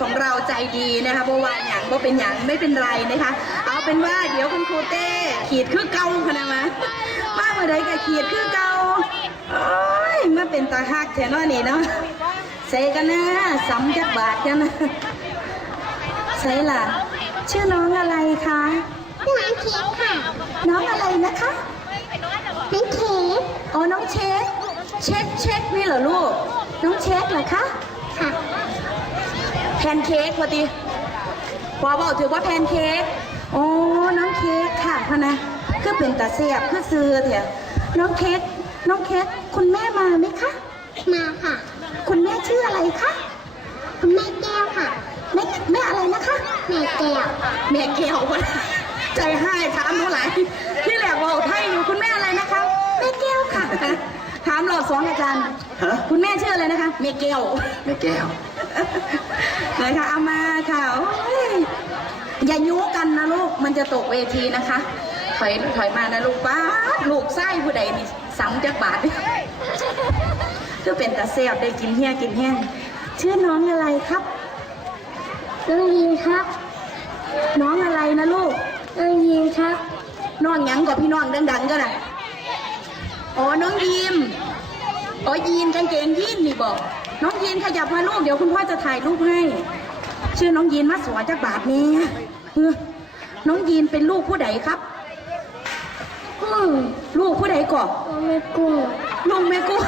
ของเราใจดีนะคะเพราะว่าอย่างก็เป็นอย่างไม่เป็นไรนะคะ เอาเป็นว่าเดี๋ยวคุณครูเต้ขีดคือเก่าพะนะมามาเมื่อใดก็ขีดคือเก่าโอ้ยมาเป็นตาฮักแท้เนาะนี่เนาะใส่กันนะสำจักบาทกันนะใส่ล่ะชื่อน้องอะไรคะน้องเค้กค่ะ น้องอะไรนะคะน้องเค้กอ๋อน้องเช็คเช็คเช็คนี่เหรอลูก น้องเช็คเหรอคะค่ะ แพนเค้กพอดีพอบอกถือว่าแพนเค้กโอ้น้องเค้กค่ะพะนะก็เป็นตาเสียบคือซื้อเถอะน้องเค้กน้องเค้กคุณแม่มาไหมคะมาค่ะ คุณแม่ชื่ออะไรคะคุณแม่แก้วค่ะแม่แม่อะไรนะคะแม่แก้วแม่เกียวพะนะใจให้ถามหนูหลายที่แหลกบอกไทยอยู่คุณแม่อะไรนะคะแม่แก้วค่ะถามรอบสองอาจารย์ฮะคุณแม่ชื่ออะไรนะคะแม่แก้วแม่แก้ว เลยค่ะเอามาค่ะโอ้ยอย่ายุกันนะลูกมันจะตกเวทีนะคะ ถอยถอยมานะลูกป้าดลูกไส้ผู้ใดนี่สังจักบาทก็เป็นตาเสียบได้กินเฮี้ยกินแห้งชื่อน้องอะไรครับน้องยีนครับ น้องอะไรนะลูกน้องยีนครับน้องหยังกับพี่น้องดังๆก็ได้อ๋อน้องยีมอ๋อยีนกางเกงยีนนี่บอก น้องยีนขยับมาลูกเดี๋ยวคุณพ่อจะถ่ายรูปให้ ชื่อน้องยีนมาสวยจากบาทนี้เฮ้อน้องยีนเป็นลูกผู้ใดครับกุ้งลูกผู้ใดก่อนน้องแม่กุ้งลูกแม่กุ้ง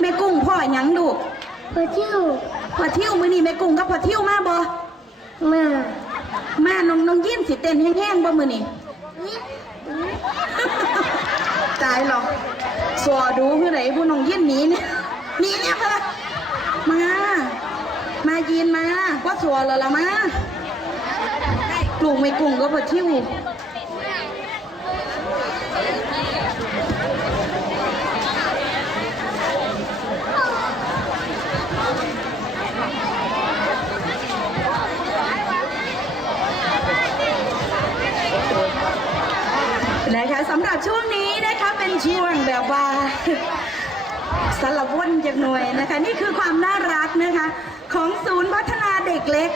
แม่กุ้งพ่อหยังดูกพอจิ้วพอเที่ยวมือนี่แม่กุ้งกับพอเที่ยวมาบ่มามาน้องน้องยีนสิเต้นแห้งๆบ่มือนี่ตายหรอกสัวดูคือไหนผู้น้องยินหนีเนี่ยหนีเนี่ยค่ะ มา มายินมาว่าสัวแล้วละมาปลูกไม่กุ้งก็พอทิวนะคะสำหรับช่วงนี้นะคะเป็นช่วงแบบว่า สลับวนจากหน่วยนะคะ นี่คือความน่ารักนะคะ ของศูนย์พัฒนาเด็กเล็ก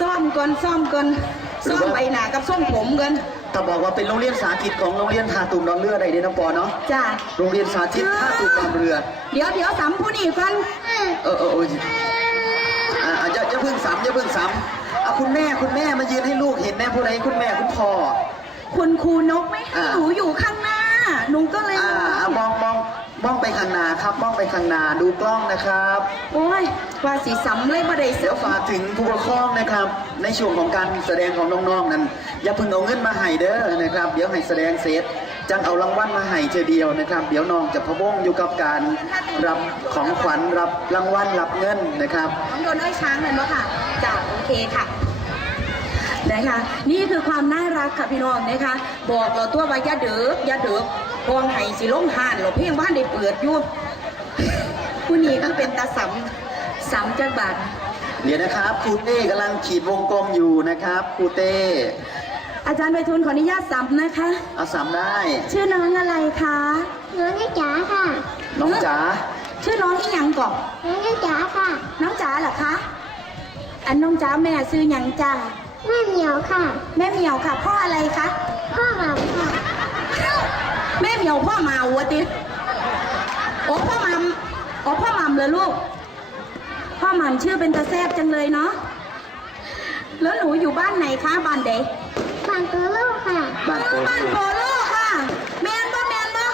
ซ่อมก่อนซ่อมก่อนซ่อมใบหนากับซ่อมผมกันถ้าบอกว่าเป็นโรงเรียนสาธิตของโรงเรียนท่าตุ่มดอนเรือได้เด้น้องปอเนาะจ้าโรงเรียนสาธิตท่าตุ่มดอนเรือ เดี๋ยวเดี๋ยวสามผู้นี่กันเออเออเอออ่าอ่าอย่าอย่าเพิ่งซ้ำอย่าเพิ่งซ้ำเอาคุณแม่คุณแม่มายืนให้ลูกเห็นแน่ผู้ใดคุณแม่คุณพ่อคุณครูนกไม่ให้อ่าหนูอยู่ข้างหน้าหนูก็เลยอ่าอ่ามองมอง มองไปข้างหน้าครับ มองไปข้างหน้าดูกล้องนะครับ โอ้ยว่าสีสำเลยบ่ได้เสีเดี๋ยยวฝากถึงผู้ปกครองนะครับ ในช่วงของการแสดงของน้องๆนั้น อย่าเพิ่งเอาเงินมาให้เด้อนะครับ เดี๋ยวให้แสดงเสร็จจังเอารางวัลมาให้เธอเดียวนะครับ เดี๋ยวน้องจะพะวงอยู่กับการรับของขวัญรับรางวัลรับเงินนะครับ น้องโดนอ้อยช้างเลยมั้ค่ะจ้าโอเคค่ะ นะคะ นี่คือความน่ารักค่ะพี่น้องนะคะ บอกเราตัวว่าอย่าเดือบอย่าเดือบ กองไห้สิลงหานเราเพียงบ้านได้เปิดอยู่ผู้นี้คือเป็นตาสำสำจักบาทเดี๋ยวนะครับครูเต้กำลังขีดวงกลมอยู่นะครับครูเต้อาจารย์ไปทุนขออนุญาตสำนะคะเอาสามได้ ชื่อน้องอะไรคะน้องแม่จ๋าค่ะ น้องจ๋าชื่อน้องอีหยังก่อนน้องแม่จ๋าค่ะ น้องจ๋าเหรอคะอันน้องจ๋าแม่ซื้อหยังจ้าแม่เหมียวค่ะ แม่เหมียวค่ะ พ่ออะไรคะพ่อหม่ำค่ะ แม่เหมียวพ่อมาวะติโอ้พ่อมัมอ๋อพ่อมัมเลยลูก พ่อมัมชื่อเป็นตาแซบจังเลยเนาะแล้วหนูอยู่บ้านไหนคะบ้านเด็กบางตัวโลกค่ะบ้านโปรบ้านโปโลค่ะ แมนบ่แมนบ่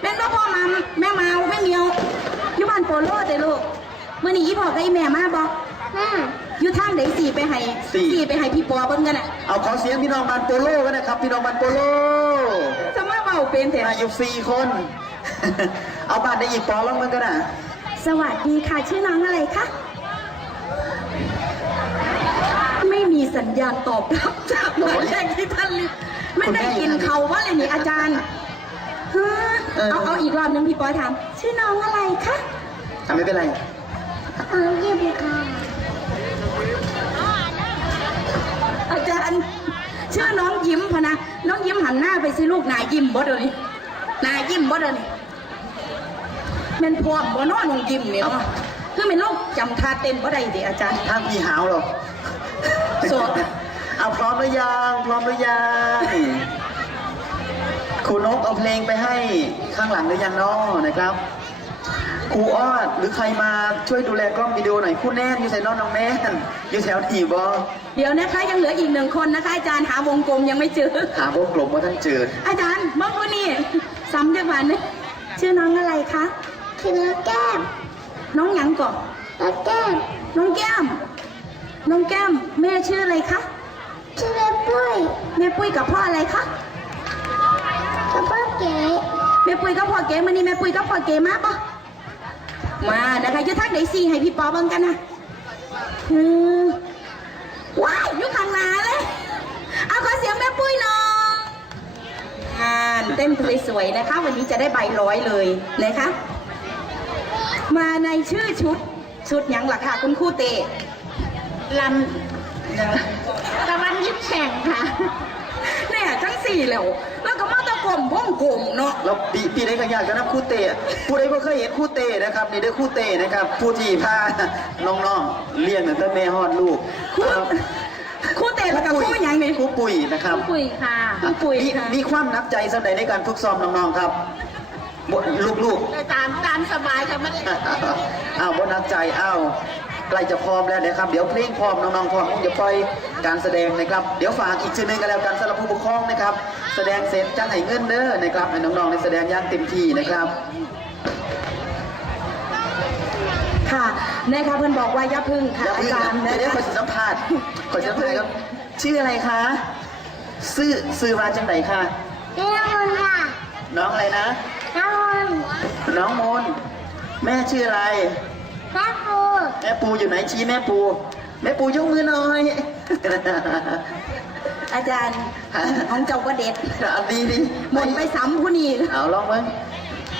แมนบ่พ่อมัมแม่มาวแม่เหมียวอยู่บ้านโปโลเด้อลูกเมื่อนี้อีพ่อกับอีแม่มาบ่แม่ อยู่ทางไหนสี่ไปให้สี่ไปให้พี่ปอเบิ่งกันน่ะเอาขอเสียงพี่น้องบ้านโปโลกันนะครับ พี่น้องบ้านโปโลจะมาเบาเป็นแถอายุสี่คน เอาบ้านได้อีกปอลงมันก็นะสวัสดีค่ะ ชื่อน้องอะไรคะ ไม่มีสัญญาณตอบรับจากหมายเลขที่ท่านเรียกไม่ได้กินเขาว่าเลยนี่อาจารย์ฮะเอาเอาอีกรอบหนึงพี่ปอยถามชื่อน้องอะไรคะอะไม่เป็นไรน้องยิ้มค่ะ อาจารย์ ชื่อน้องยิ้มพะนะ น้องยิ้มหันหน้าไปสิลูกนายยิ้มบ่เดี๋ยวนี้นายยิ้มบ่เดี๋ยวนี้แมันพร้อมบ่เน้อน้องยิ้มเนี่ยเนาะคือเป็นลูกจำท่าเต้นบ่ได้ดิอาจารย์ถ้ามีหาวหรอกโสดเอาพร้อมหรือยังพร้อมหรือยังครูนกเอาเพลงไปให้ข้างหลังหรือยังเนาะนะครับ ครูอ้อดหรือใครมาช่วยดูแลกล้องวิดีโอหน่อยครูแน่นอยู่ใส่น้องน้องแน่นอยู่แถวทีบอเดี๋ยวนะคะยังเหลืออีกหนึ่งคนนะคะ อาจารย์หาวงกลมยังไม่เจอ หาวงกลมว่าท่านเจอ อาจารย์มองคนนี่ซ้ำจังหวะนี้ชื่อน้องอะไรคะคือน้องแก้ม น้องหยังก่อนน้องแก้ม น้องแก้ม น้องแก้ม แม่ชื่ออะไรคะชื่อเล่นปุ้ย แม่ปุ้ยกับพ่ออะไรคะกับพ่อเก๋แม่ปุ้ยกับพ่อเก๋มานี่แม่ปุ้ยกับพ่อเก๋มาปะ มานะคะอยุทักไหนซีให้พี่ปอเบังกันนะอืมว้ายอยุข้างหน้าเลย เอาขอเสียงแม่ปุ้ยหน่อยงานเต้นสวยๆนะคะ วันนี้จะได้ใบร้อยเลยนะคะ มาในชื่อชุดชุดหยังหลักค่ะคุณครู่เตลำตะวันยิบแข่งค่ะเนี่ยทั้งสี่แล้ว แล้มพ่องกลมเนาะแล้วปีปีได้ก็อยากจะนับคู่เตะผู้ใดบ่เคยเห็นคู่เตะนะครับนี่เด้คู่เตะนะครับ ผู้ที่พาน้องๆเลี้ยงตั้งแต่แม่ฮอดลูกคู่ครูเตะแล้วกับคู่หยังนี่คู่ปุ๋ยนะครับปุ๋ยค่ะคู่ปุ๋ยมีค่ะมีความนับใจสำใดในการฝึกซ้อมน้องๆครับบ่ลูกๆตามตามสบายค่ะไม่ได้ อ้าวบนนักใจอ้าว ใกล้จะพร้อมแล้วนะครับ เดี๋ยวเพลงพร้อมน้องๆพร้อมเดี๋ยวปล่อยการแสดงนะครับ เดี๋ยวฝากอีกชื่อหนึงกันแล้วกันสำหรับผู้ปกครองนะครับ แสดงเสร็จจังให้เงินเด้อนะครับให้น้องๆในแสดงอย่างเต็มที่นะครับค่ะนะคะเพื่อนบอกว่าอย่าพึ่งค่ะอย่าอาเพิ่งจารย์นะนะเดี๋ยวขอสัมภาษณ์ขอสัมภาษณ์ครับชื่ออะไรคะซื้อซื้อมาจังไหนคะน้องมนต์ค่ะ น้องอะไรนะ น้องมนต์น้องมนต์แม่ชื่ออะไร แม่ปูแม่ปูอยู่ไหนชี้แม่ปู แม่ปูยกมือหน่อย อาจารย์ของเจ้าก็เด็ดอันนี้ดิหมดไปซ้ำผู้นี้เอาลองมั้ง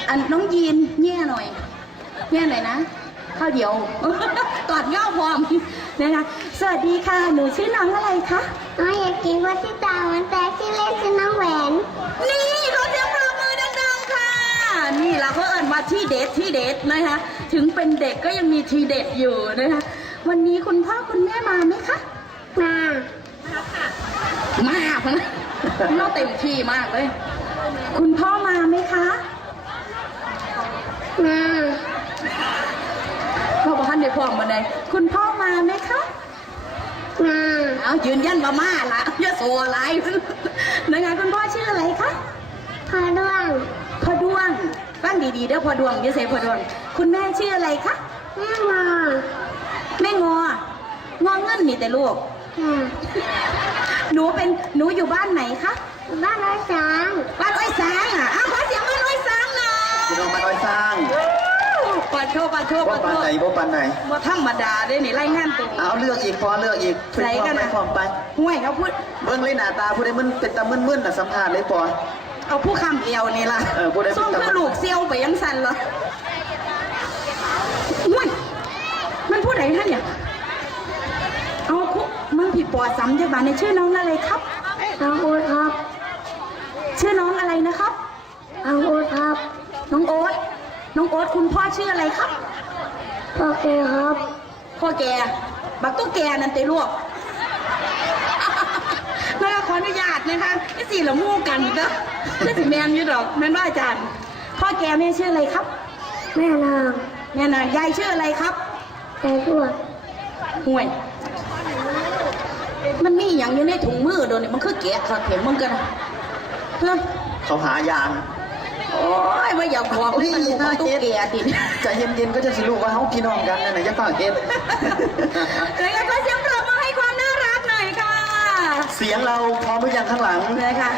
อันน้องยีนแย่หน่อยแย่หน่อยนะข้าวเดียวตอดเง่าพร้อมนะคะสวัสดีค่ะ หนูชื่อน้องอะไรคะน้องอยากกินวัตถุตามันแต่ชื่อเล่นชื่อน้องแหวน นี่เขาเสี เราก็เอิญมาที่เด็ดที่เด็ดนะคะถึงเป็นเด็กก็ยังมีทีเด็ดอยู่นะคะวันนี้คุณพ่อคุณแม่มาไหมคะมามากนะเราเต็มที่มากเลย คุณพ่อมาไหมคะมาพ่อบอกท่านเดี๋ยวพร้อมมาเลยคุณพ่อมาไหมคะมาเอายืนยันมามาละอย่าโซอะไรนะคะคุณพ่อชื่ออะไรคะพอด้วงพ่อดวง ฟังดีๆเด้อพ่อดวงอย่าเสียพ่อดวง คุณแม่ชื่ออะไรคะแม่มอแม่งองอเงินนี่แต่ลูกค่ะหนูเป็นหนูอยู่บ้านไหนคะบ้านร้อยสามบ้านอ้อยสางอะอ้าวขอเสียงบ้านอ้อยสางหน่อยพี่น้องมาน้อยสร้างปาโทษปาโทษว่าปาปานโทษไหนว่าปานไหนว่าธรรมดาเด้นี่ไล่งานตัวเอาเลือกอีกพอเลือกอีกพไหนร้อกัมนไปนะพร้อมไปห่วยเขาพูดเบิ้งเลยหน้าตาผู้ใดมึนเป็นตามึนๆน่ะสัมภาษณ์เลยปอ เอาผู้คำเอวนี่ล่ะเออผู้ใดเป็นส่งตำคือลูกเซียวไปยังสันเหรอห่วยมันพูดไหนท่านเนี่ยเอาคุมึงผิดปอดซ้ำใช่ปะในชื่อน้องอะไรครับ น้องอูดครับ ชื่อน้องอะไรนะครับ น้องอูดครับ น้องโอ๊ตน้องโอ๊ตคุณพ่อชื่ออะไรครับ พ่อเกครับ พ่อแก บักตุ๊กแกนั่นเตลูกนะคะข ออนุญาตนะคะที่สี่ละมู่กันก็ที่สิแมนอยู่ดอกแม่นว่าอาจารย์พ่อแกแม่ชื่ออะไรครับ แม่นางแม่นางยายชื่ออะไรครับใจทวดห่วย มันมีอย่างอยู่ในถุงมือโดนเนี่ยมันคือแกะครับเห็นมึงกันนะเฮ้ยเขาหายางโอ้ยว่าอย่าบอกว่ามันเป็นตุ๊กแกติดใจเย็นๆก็จะสิรู้ว่าเฮาพี่น้องกันนั่นน่ะอย่าฝากเฮ็ดเลยก็เสีย เสียงเราพร้อมหรือยังข้างหลัง เลยค่ะ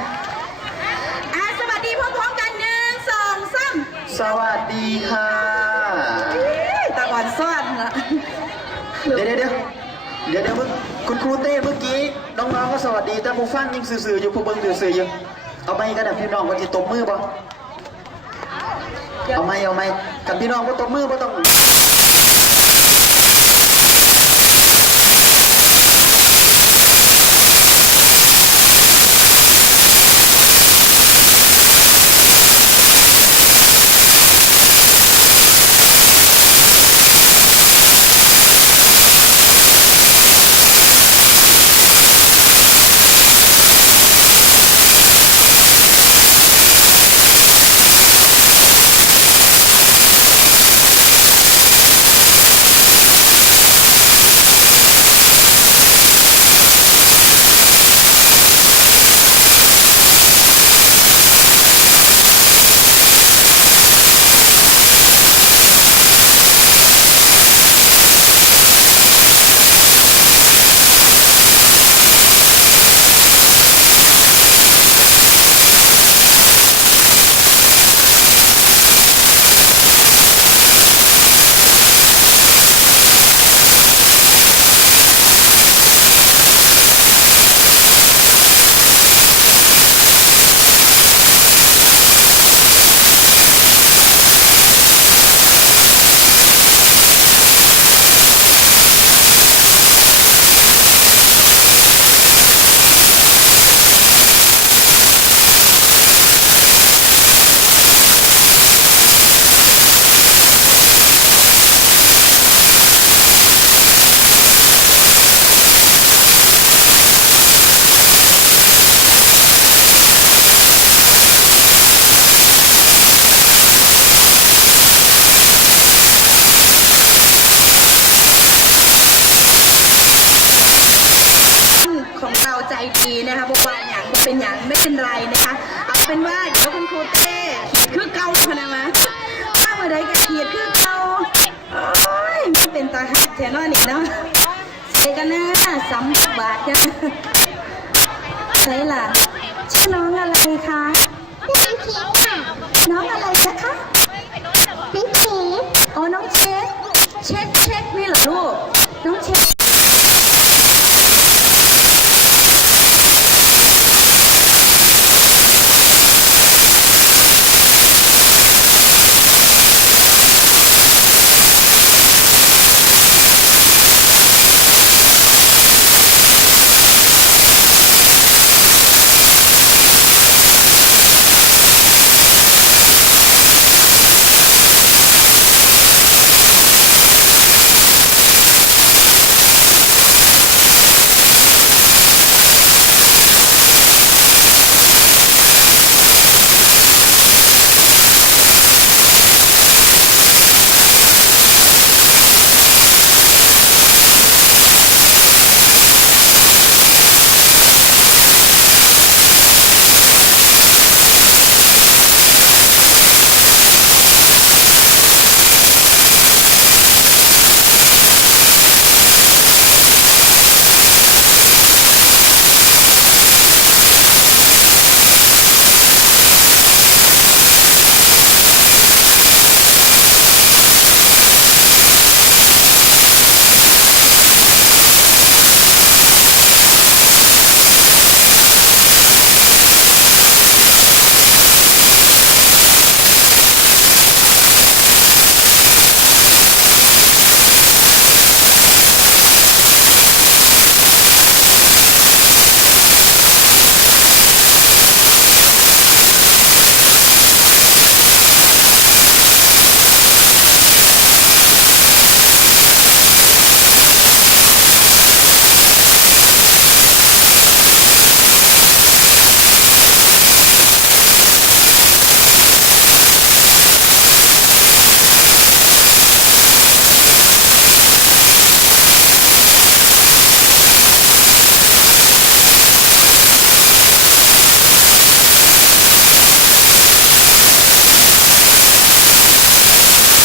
อะสวัสดีพร้อมๆกันหนึ่งสองสามสวัสดีค่ะ เอ๊ะตะก่อนซ่อนละเดี๋ยวเดี๋ยวเดี๋ยวเดี๋ยวเดี๋ยวเมื่อคุณครูเต้เมื่อกี้น้องๆก็สวัสดีแต่ผู้ฟังยังสื่อๆอยู่ผู้เบิ่งสื่อๆอยู่เอาไปกันนะพี่น้องก็ที่ตบมือบ่เอาไหมเอาไหมกับพี่น้องก็ตบมือบ่ต้อง ใจดีนะคะบอกว่าอย่างบ่เป็นอย่างไม่เป็นไรนะคะ เอาเป็นว่าเดี๋ยวคุณครูเต้ขีดคือเก่าพะนะมาถ้าเมื่อใดก็ขีดคือเก่าโอ้ยมันเป็นตาหักแท้เนอนนี่เนาะใส่กันนะสามสิบบาทกันใช่ล่ะชื่อน้องอะไรคะน้องเค้กค่ะ น้องอะไรนะคะน้องเค้กอ๋อน้องเช็คเช็คเช็คนี่เหรอลูกน้องเช็ค